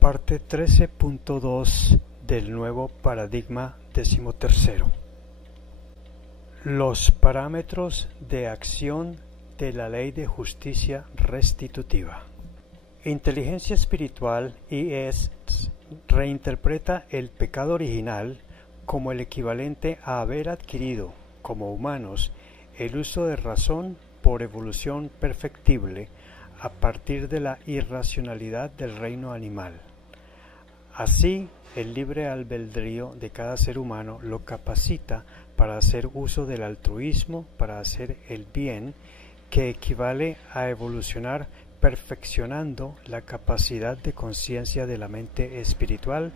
Parte 13.2 del nuevo paradigma 13. Los parámetros de acción de la ley de justicia restitutiva. Inteligencia espiritual IES reinterpreta el pecado original como el equivalente a haber adquirido, como humanos, el uso de razón por evolución perfectible a partir de la irracionalidad del reino animal. Así, el libre albedrío de cada ser humano lo capacita para hacer uso del altruismo, para hacer el bien, que equivale a evolucionar perfeccionando la capacidad de conciencia de la mente espiritual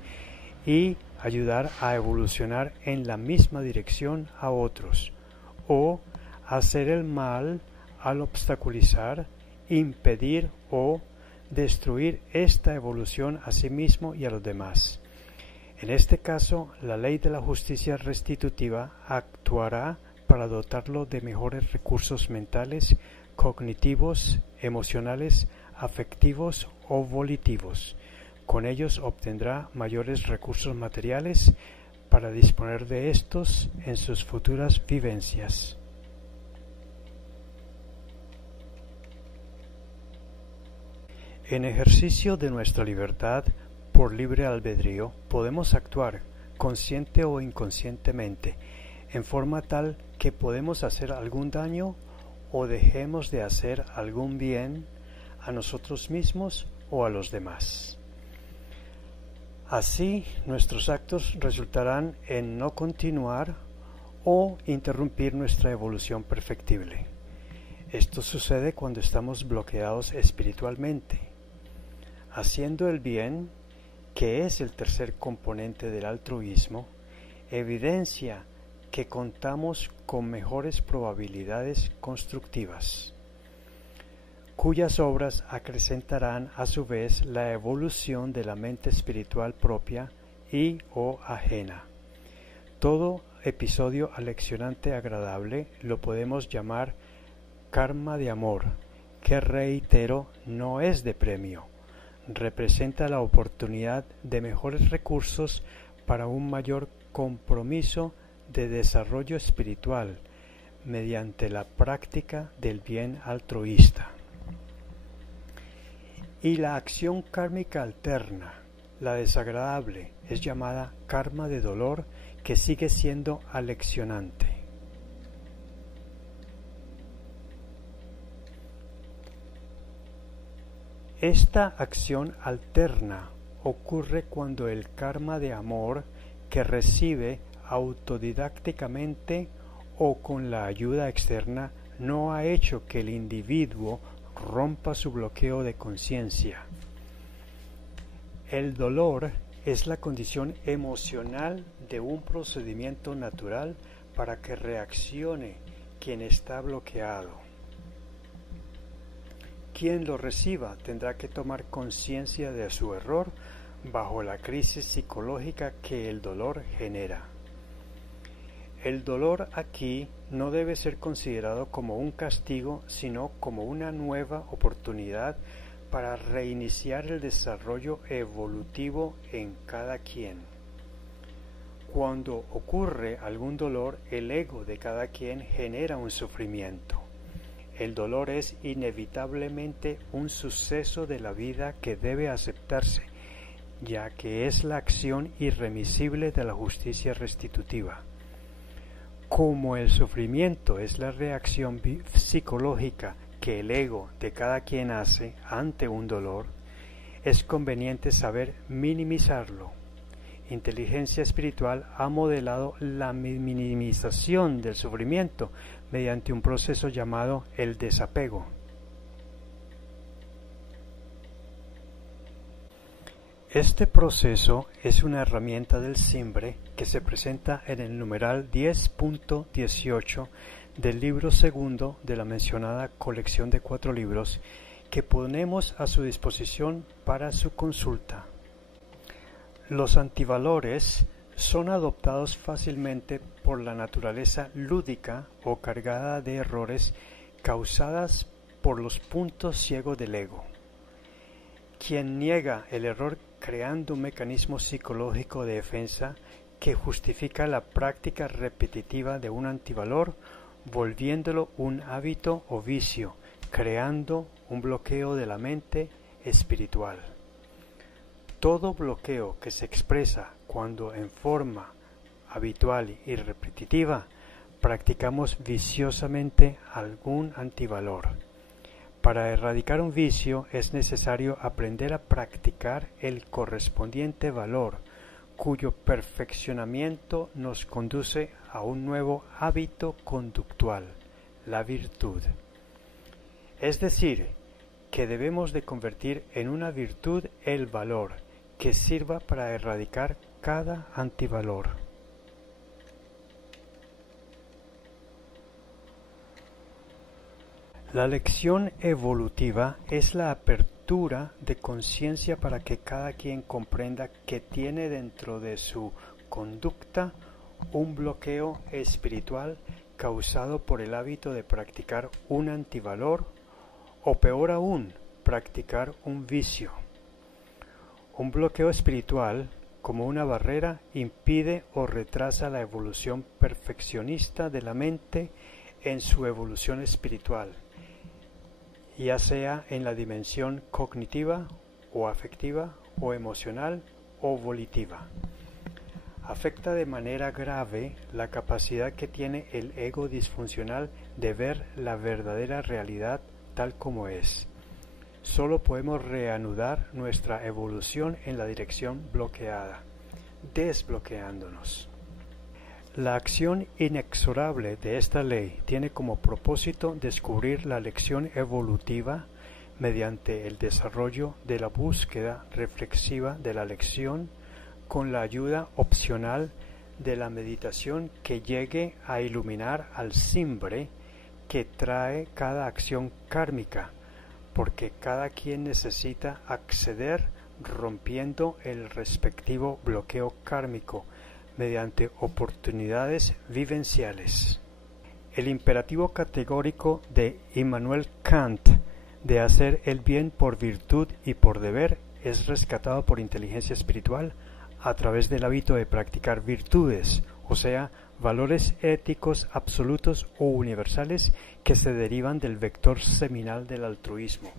y ayudar a evolucionar en la misma dirección a otros, o hacer el mal al obstaculizar, impedir o destruir esta evolución a sí mismo y a los demás. En este caso, la ley de la justicia restitutiva actuará para dotarlo de mejores recursos mentales, cognitivos, emocionales, afectivos o volitivos. Con ellos obtendrá mayores recursos materiales para disponer de estos en sus futuras vivencias. En ejercicio de nuestra libertad por libre albedrío, podemos actuar, consciente o inconscientemente, en forma tal que podemos hacer algún daño o dejemos de hacer algún bien a nosotros mismos o a los demás. Así, nuestros actos resultarán en no continuar o interrumpir nuestra evolución perfectible. Esto sucede cuando estamos bloqueados espiritualmente. Haciendo el bien, que es el tercer componente del altruismo, evidencia que contamos con mejores probabilidades constructivas, cuyas obras acrecentarán a su vez la evolución de la mente espiritual propia y o ajena. Todo episodio aleccionante agradable lo podemos llamar karma de amor, que reitero no es de premio. Representa la oportunidad de mejores recursos para un mayor compromiso de desarrollo espiritual mediante la práctica del bien altruista. Y la acción kármica alterna, la desagradable, es llamada karma de dolor, que sigue siendo aleccionante. Esta acción alterna ocurre cuando el karma de amor que recibe autodidácticamente o con la ayuda externa no ha hecho que el individuo rompa su bloqueo de conciencia. El dolor es la condición emocional de un procedimiento natural para que reaccione quien está bloqueado. Quien lo reciba tendrá que tomar conciencia de su error bajo la crisis psicológica que el dolor genera. El dolor aquí no debe ser considerado como un castigo, sino como una nueva oportunidad para reiniciar el desarrollo evolutivo en cada quien. Cuando ocurre algún dolor, el ego de cada quien genera un sufrimiento. El dolor es inevitablemente un suceso de la vida que debe aceptarse, ya que es la acción irremisible de la justicia restitutiva. Como el sufrimiento es la reacción psicológica que el ego de cada quien hace ante un dolor, es conveniente saber minimizarlo. Inteligencia espiritual ha modelado la minimización del sufrimiento mediante un proceso llamado el desapego. Este proceso es una herramienta del Simbre que se presenta en el numeral 10.18 del libro segundo de la mencionada colección de 4 libros que ponemos a su disposición para su consulta. Los antivalores son adoptados fácilmente por la naturaleza lúdica o cargada de errores causadas por los puntos ciegos del ego. Quien niega el error creando un mecanismo psicológico de defensa que justifica la práctica repetitiva de un antivalor, volviéndolo un hábito o vicio, creando un bloqueo de la mente espiritual. Todo bloqueo que se expresa cuando en forma habitual y repetitiva practicamos viciosamente algún antivalor. Para erradicar un vicio es necesario aprender a practicar el correspondiente valor, cuyo perfeccionamiento nos conduce a un nuevo hábito conductual, la virtud. Es decir, que debemos de convertir en una virtud el valor, que sirva para erradicar cada antivalor. La lección evolutiva es la apertura de conciencia para que cada quien comprenda que tiene dentro de su conducta un bloqueo espiritual causado por el hábito de practicar un antivalor o peor aún, practicar un vicio. Un bloqueo espiritual, como una barrera, impide o retrasa la evolución perfeccionista de la mente en su evolución espiritual, ya sea en la dimensión cognitiva o afectiva o emocional o volitiva. Afecta de manera grave la capacidad que tiene el ego disfuncional de ver la verdadera realidad tal como es. Solo podemos reanudar nuestra evolución en la dirección bloqueada, desbloqueándonos. La acción inexorable de esta ley tiene como propósito descubrir la lección evolutiva mediante el desarrollo de la búsqueda reflexiva de la lección con la ayuda opcional de la meditación que llegue a iluminar al simbre que trae cada acción kármica, porque cada quien necesita acceder rompiendo el respectivo bloqueo kármico mediante oportunidades vivenciales. El imperativo categórico de Immanuel Kant de hacer el bien por virtud y por deber es rescatado por inteligencia espiritual a través del hábito de practicar virtudes, o sea, valores éticos absolutos o universales que se derivan del vector seminal del altruismo,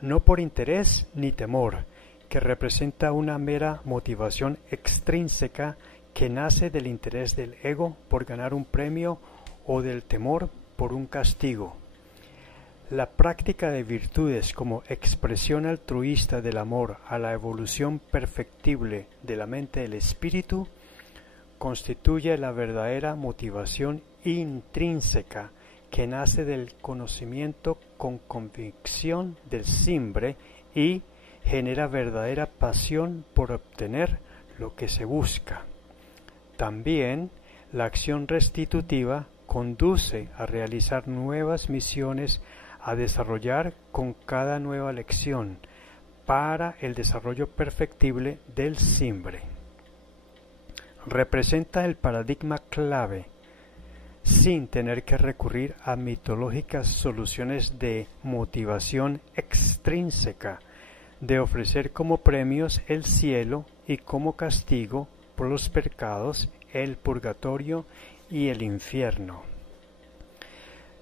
no por interés ni temor, que representa una mera motivación extrínseca que nace del interés del ego por ganar un premio o del temor por un castigo. La práctica de virtudes como expresión altruista del amor a la evolución perfectible de la mente del espíritu constituye la verdadera motivación intrínseca que nace del conocimiento con convicción del simbre y genera verdadera pasión por obtener lo que se busca. También la acción restitutiva conduce a realizar nuevas misiones a desarrollar con cada nueva lección para el desarrollo perfectible del simbre. Representa el paradigma clave, sin tener que recurrir a mitológicas soluciones de motivación extrínseca, de ofrecer como premios el cielo y como castigo por los pecados el purgatorio y el infierno.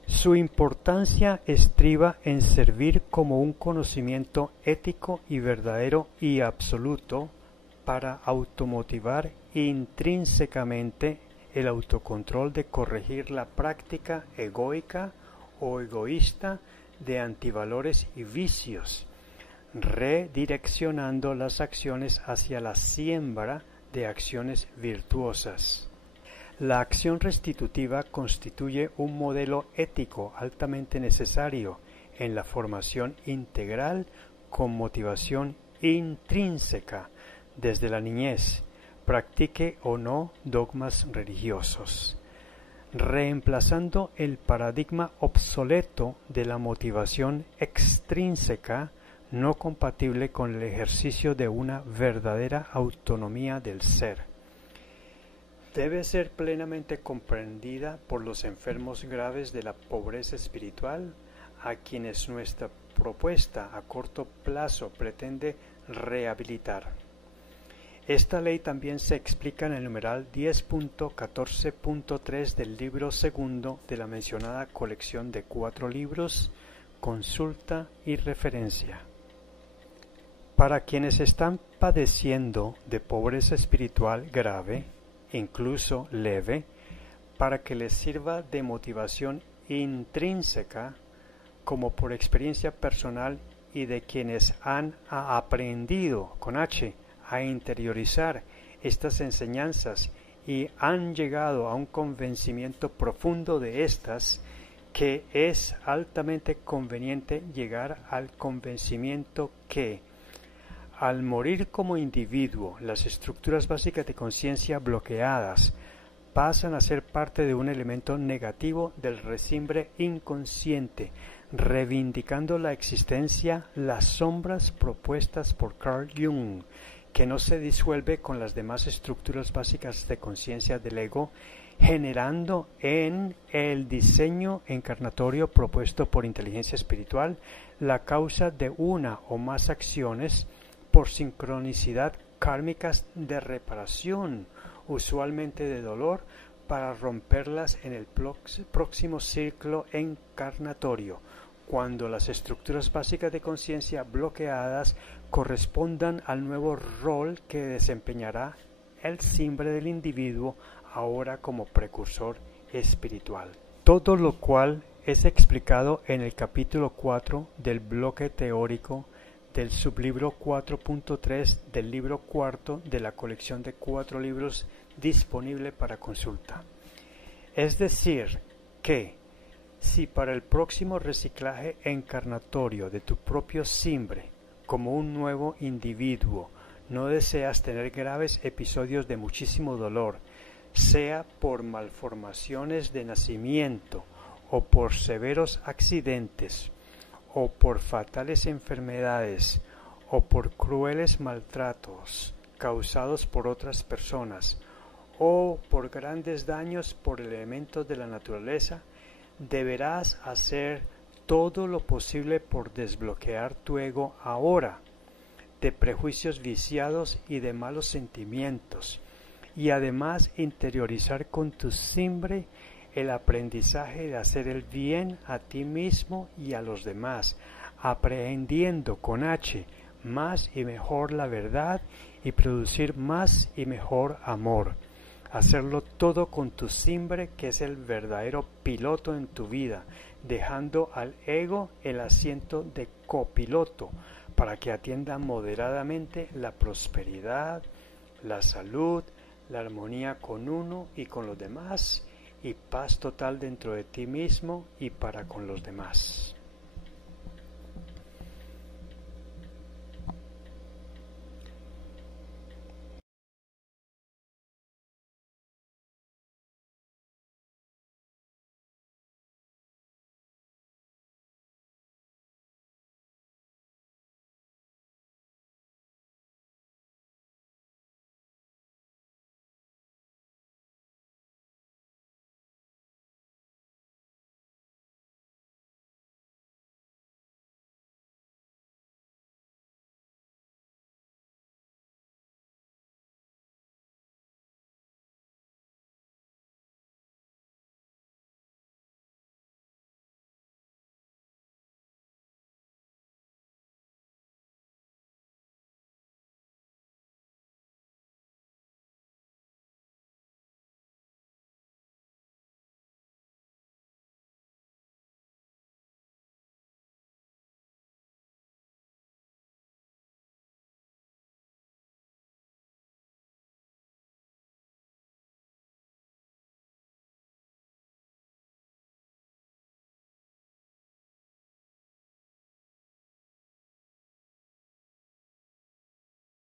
Su importancia estriba en servir como un conocimiento ético y verdadero y absoluto para automotivar intrínsecamente el autocontrol de corregir la práctica egoica o egoísta de antivalores y vicios, redireccionando las acciones hacia la siembra de acciones virtuosas. La acción restitutiva constituye un modelo ético altamente necesario en la formación integral con motivación intrínseca desde la niñez, practique o no dogmas religiosos, reemplazando el paradigma obsoleto de la motivación extrínseca no compatible con el ejercicio de una verdadera autonomía del ser. Debe ser plenamente comprendida por los enfermos graves de la pobreza espiritual, a quienes nuestra propuesta a corto plazo pretende rehabilitar. Esta ley también se explica en el numeral 10.14.3 del libro segundo de la mencionada colección de 4 libros, Consulta y Referencia. Para quienes están padeciendo de pobreza espiritual grave, incluso leve, para que les sirva de motivación intrínseca, como por experiencia personal y de quienes han aprendido con H a interiorizar estas enseñanzas y han llegado a un convencimiento profundo de estas, que es altamente conveniente llegar al convencimiento que, al morir como individuo, las estructuras básicas de conciencia bloqueadas pasan a ser parte de un elemento negativo del resimbre inconsciente, reivindicando la existencia, las sombras propuestas por Carl Jung, que no se disuelve con las demás estructuras básicas de conciencia del ego, generando en el diseño encarnatorio propuesto por inteligencia espiritual la causa de una o más acciones por sincronicidad kármicas de reparación, usualmente de dolor, para romperlas en el próximo ciclo encarnatorio, cuando las estructuras básicas de conciencia bloqueadas correspondan al nuevo rol que desempeñará el simbre del individuo ahora como precursor espiritual. Todo lo cual es explicado en el capítulo 4 del bloque teórico del sublibro 4.3 del libro cuarto de la colección de 4 libros disponible para consulta. Es decir, que si para el próximo reciclaje encarnatorio de tu propio simbre, como un nuevo individuo, no deseas tener graves episodios de muchísimo dolor, sea por malformaciones de nacimiento, o por severos accidentes, o por fatales enfermedades, o por crueles maltratos causados por otras personas, o por grandes daños por elementos de la naturaleza, deberás hacer todo lo posible por desbloquear tu ego ahora, de prejuicios viciados y de malos sentimientos, y además interiorizar con tu simbre el aprendizaje de hacer el bien a ti mismo y a los demás, aprehendiendo con H más y mejor la verdad y producir más y mejor amor. Hacerlo todo con tu simbre, que es el verdadero piloto en tu vida, dejando al ego el asiento de copiloto para que atienda moderadamente la prosperidad, la salud, la armonía con uno y con los demás, y paz total dentro de ti mismo y para con los demás.